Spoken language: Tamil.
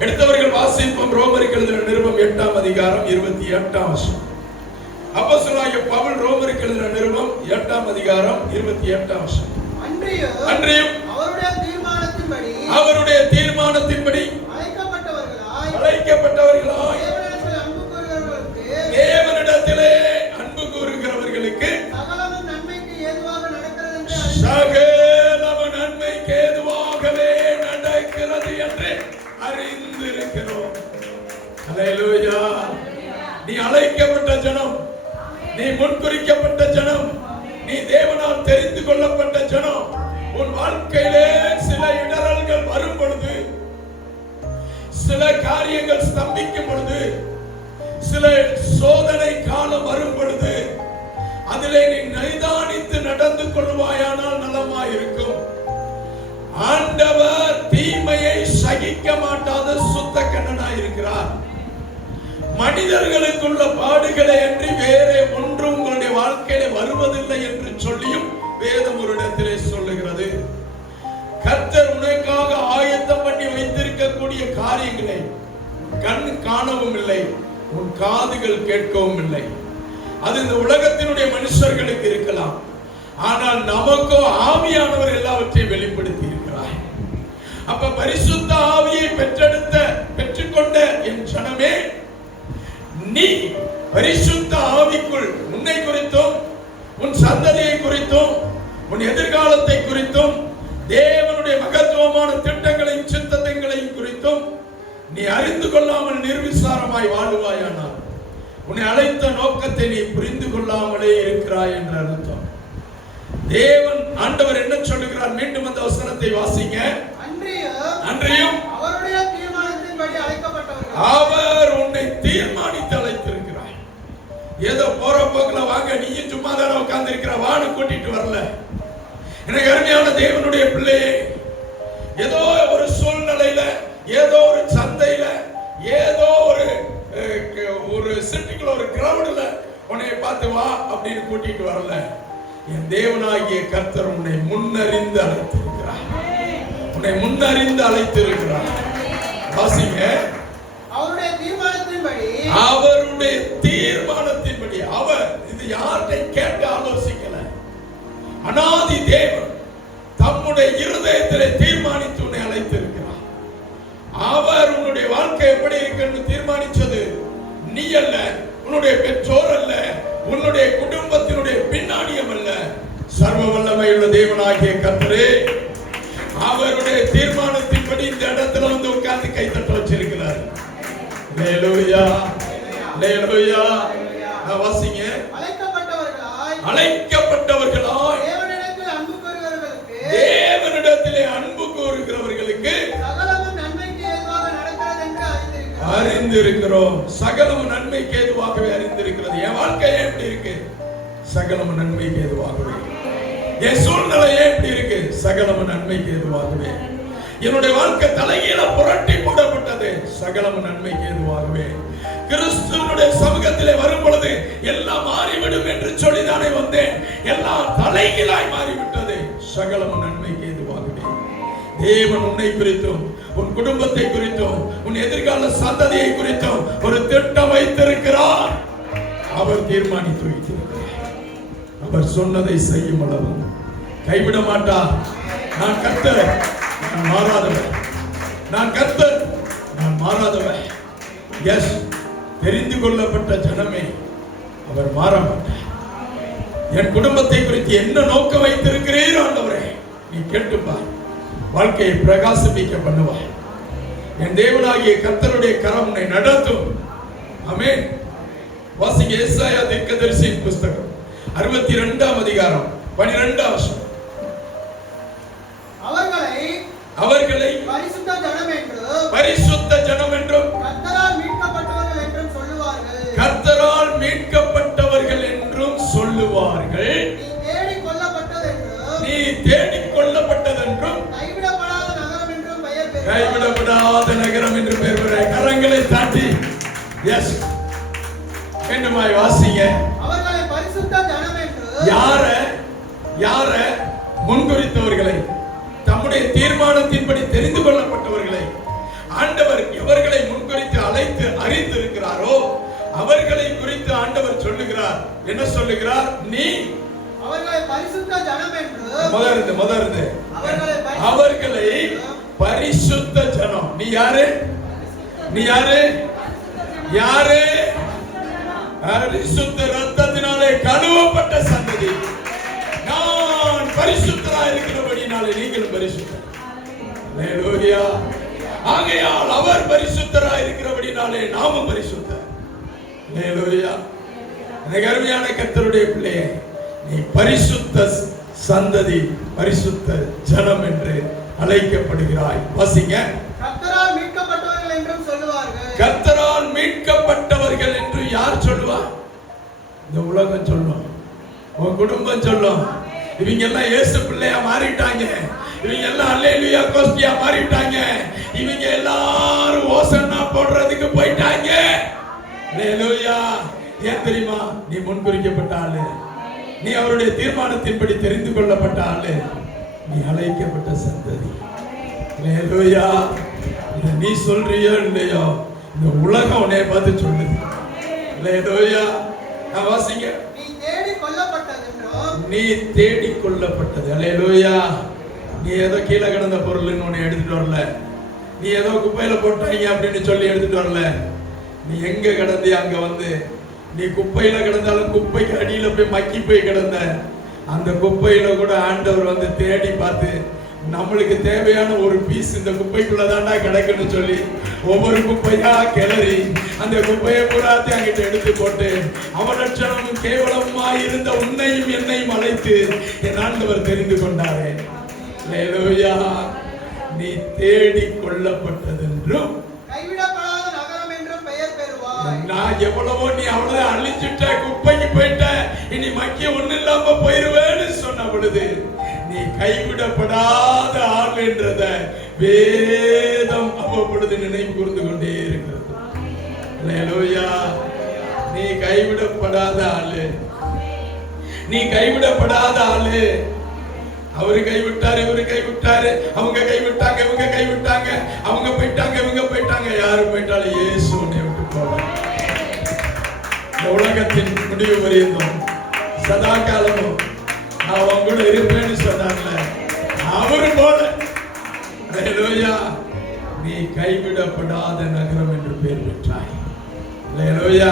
எடுத்தவர்கள் வாசிப்போம். ரோமருக்கு எழுதின நிருபம் எட்டாம் அதிகாரம் இருபத்தி எட்டாம் வருஷம் அப்போஸ்தலனாகிய பவுல் ரோமருக்கு எழுதின நிருபம் எட்டாம் அதிகாரம் இருபத்தி எட்டாம் வருஷம் அன்றியும் அவருடைய தீர்மானத்தின்படி அழைக்கப்பட்டவர்களாய் தேவனிடத்திலே அன்பு கூறுகிறவர்களுக்கு சகலமும் நீ அழைக்கப்பட்ட ஜனம் நீ முன்குறிக்கப்பட்ட ஜனம் நீ தேவனால் தெரிந்து கொள்ளப்பட்ட ஜனம். உன் வாழ்க்கையிலே சில இடரல்கள் வரும் பொழுது சில காரியங்கள் ஸ்தம்பிக்கும் பொழுது சில சோதனை காலம் வரும் பொழுது அதிலே நீ நைதானித்து நடந்து கொள்வாயானால் நலமாயிருக்கும். ஆண்டவர் தீமையை சகிக்க மனிதர்களுக்குள்ள பாடுகளை அன்றி வேறே ஒன்று உங்களுடைய வாழ்க்கையில வருவதில்லை என்று சொல்லியும் வேதம் ஒரு இடத்திலே சொல்லுகிறது. கர்த்தர் உனக்காக ஆயத்தம் பண்ணி வைத்திருக்கக்கூடிய காரியங்களை கண் காணவும் இல்லை உன் காதுகள் கேட்கவும் இல்லை. அது இந்த உலகத்தினுடைய மனுஷர்களுக்கு இருக்கலாம். ஆனால் நமக்கோ ஆவியானவர் எல்லாவற்றையும் வெளிப்படுத்தி இருக்கிறார். அப்ப பரிசுத்த பரிசுத்த ஆவிக்குள் உன்னை குறித்தும் உன் சந்ததியை குறித்தும் உன் எதிர்காலத்தை குறித்தும் தேவனுடைய மகத்துவமான திட்டங்களையும் சித்தத்தங்களையும் குறித்தும் நீ அறிந்து கொள்ளாமல் நிர்விசாரமாய் வாழுவாயானால் உன்னை அழைத்த நோக்கத்தை நீ புரிந்து கொள்ளாமலே இருக்கிறாய் என்று அர்த்தம். தேவன் ஆண்டவர் என்ன சொல்லுகிறார்? மீண்டும் அந்த வசனத்தை வாசிங்க. இருக்கிற கூட்டிட்டு வரல. எனக்கு அருமையான தேவனுடைய பிள்ளையே ஏதோ ஒரு சூழ்நிலையில ஏதோ ஒரு சந்தையில ஏதோ ஒரு ஒரு சிட்டிக்குள்ள ஒரு கிரவுண்ட்ல உன்னை பார்த்து வா அப்படின்னு கூட்டிட்டு வரல. என் தேவனாகிய கர்த்தர் உன்னை முன்னறிந்து அழைத்திருக்கிறார். உன்னை முன்னறிந்து அழைத்திருக்கிறார். வாசிங்க. அனாதி தேவன் தம்முடைய இருதயத்திலே தீர்மானித்து உன்னை அழைத்திருக்கிறார். அவர் உன்னுடைய வாழ்க்கை எப்படி இருக்குன்னு தீர்மானிச்சது நீ அல்ல உன்னுடைய பெற்றோர் அல்ல உன்னுடைய குடும்பத்தினுடைய பின்னாடியம் அல்ல. சர்வ வல்லமையுள்ள தேவனாகிய கர்த்தரே அவருடைய தீர்மானத்தின்படி இந்த இடத்துல வந்து உட்கார்ந்து கைத்தட்ட வச்சிருக்கிறார் லேலூயா லேலூயா அறிந்திருக்கிறோம். சகலமும் நன்மைக்கு ஏதுவாகவே அறிந்திருக்கிறது. என் வாழ்க்கை எப்படி இருக்கு? சகலமும் நன்மைக்கு ஏதுவாகவே. என் சூழ்நிலை எப்படி இருக்கு? சகலமும் நன்மைக்கு ஏதுவாகவே. என்னுடைய வாழ்க்கை தலைகீழ புரட்டி போடப்பட்டது சகலமும் நன்மைக்கு ஏதுவாகவே. கிறிஸ்துவனுடைய சமூகத்திலே வரும் பொழுது எல்லாம் மாறிவிடும் என்று சொல்லிதானே வந்தேன். எல்லாம் தலைகீழாய் மாறிவிட்டது. சகலமும் நன்மைக்கு தேவன் உன்னை குறித்தும் உன் குடும்பத்தை குறித்தும் உன் எதிர்கால சந்ததியை குறித்தும் ஒரு திட்டம் வைத்திருக்கிறார். அவர் தீர்மானித்து வைத்திருக்கிறார். அவர் சொன்னதை செய்யும் அளவு கைவிட மாட்டார் நான் கர்த்தர் நான் மாறாதவர் நான் கர்த்தர் நான் மாறாதவர் எஸ் தெரிந்து கொள்ளப்பட்ட ஜனமே அவர் மாற மாட்டார் என் குடும்பத்தை குறித்து என்ன நோக்கம் வைத்திருக்கிறீர் ஆண்டவரே? நீ கேட்டுப்பார். வாழ்க்கையை பிரகாசிப்பிக்க பண்ணுவார் என் தேவனாகிய கர்த்தருடைய கரம் உன்னை நடத்தும். ஆமென். வாசிங்க ஏசாயா தீர்க்கதரிசியின் புஸ்தகம். அறுபத்தி ரெண்டாம் அதிகாரம் பனிரெண்டாம் வருஷம் அவர்களை அவர்களை பரிசுத்த ஜனம் என்றும் பரிசுத்த ஜனம் எஸ் வேண்டுமாய் வாசிங்க. அவர்களை பரிசுத்த ஜனம் என்று யார யார முன்குறித்தவர்களை தம்முடைய தீர்மானத்தின்படி தெரிந்து கொள்ளப்பட்டவர்களை ஆண்டவர் எவர்களை முன்குறித்து அழைத்து அறிந்து இருக்கிறாரோ அவர்களை குறித்து ஆண்டவர் சொல்லுகிறார். என்ன சொல்லுகிறார்? நீ. அவர்களை பரிசுத்த ஜனம் என்று முதர்ந்து முதர்ந்து அவர்களை பரிசுத்த ஜனம். நீ யாரு? நீ யாரு? யாரு? பரிசுத்த ரத்தத்தினாலே கழுவப்பட்ட சந்ததி. நான் பரிசுத்தரா இருக்கிறபடினாலே நீங்களும் பரிசுத்தர். ஆகையால் அவர் பரிசுத்தரா இருக்கிறபடினாலே நாமும் பரிசுத்தர். அல்லேலூயா. எனக்கு அருமையான கர்த்தருடைய பிள்ளையே நீ பரிசுத்த சந்ததி பரிசுத்த ஜனம் என்று அழைக்கப்படுகிறாய். வாசிங்க. இந்த உலகம் சொல்லும். உன் குடும்பம் சொல்லும். இவங்க எல்லாம் இயேசு பிள்ளையா மாறிட்டாங்க. இவங்க எல்லாம் அல்லேலுயா கோஸ்தியா மாறிட்டாங்க. இவங்க எல்லாரும் ஓசன்னா போடுறதுக்கு போயிட்டாங்க. ஏன் தெரியுமா? நீ முன்குறிக்கப்பட்ட ஆளு. நீ அவருடைய தீர்மானத்தின்படி தெரிந்து கொள்ளப்பட்ட ஆளு. நீ அழைக்கப்பட்ட சந்ததி. அல்லேலூயா. நீ சொல்றியோ இல்லையோ? இந்த உலகம் உன்னைய பார்த்து சொல்லுது. அல்லேலூயா. வாசிங்க. நீ தேடி கொல்லப்பட்டதென்றும் நீ தேடி கொள்ளப்பட்டது அல்லேலூயா. நீ ஏதோ கீழே கிடந்த பொருள்னு உன்னை எடுத்துட்டு வரல. நீ ஏதோ குப்பையில போட்டாங்க அப்படின்னு சொல்லி எடுத்துட்டு வரல. நீ எங்க கிடந்தி அங்க வந்து? நீ குப்பையில கிடந்தாலும் குப்பைக்கு அடியில போய் மக்கி போய் கிடந்த. அந்த குப்பையில கூட ஆண்டவர் வந்து தேடி பார்த்து நம்மளுக்கு தேவையான ஒரு பீஸ் இந்த குப்பைக்குள்ள தாண்டா கிடக்குன்னு சொல்லி ஒவ்வொரு குப்பையா கிளறி அந்த குப்பையை பூராத்தி அங்கிட்ட எடுத்து போட்டு அவலட்சணமும் கேவலமா இருந்த உன்னையும் என்னையும் அழைத்து என் ஆண்டவர் தெரிந்து கொண்டாரே. நீ தேடி கொள்ளப்பட்டதென்றும் நான் எவ்வளவோ நீ அவ்வளவு அழிஞ்சிட்ட குப்பைக்கு போயிட்ட இனி மக்கிய ஒண்ணு இல்லாம போயிருவேன்னு சொன்ன பொழுது கைவிடப்படாத ஆள் என்றத வேதம் அவ்வப்பொழுது நினைவு கூர்ந்து கொண்டே இருக்கிறது. நீ கைவிடப்படாத ஆளு. நீ கைவிடப்படாத ஆளு. அவரு கைவிட்டாரு இவரு கைவிட்டாரு. அவங்க கைவிட்டாங்க இவங்க கைவிட்டாங்க. அவங்க போயிட்டாங்க இவங்க போயிட்டாங்க. யாரு போயிட்டாலும் இயேசு உன்னை விட்டு போல உலகத்தின் முடிவு வரையும் சதா காலமும் நான் உன் கூட இருப்பேன்னு சொன்னார்ல. அவரு போல. அல்லேலூயா நீ கைவிடப்படாத நகரம் என்று பெயர் பெற்றாய். அல்லேலூயா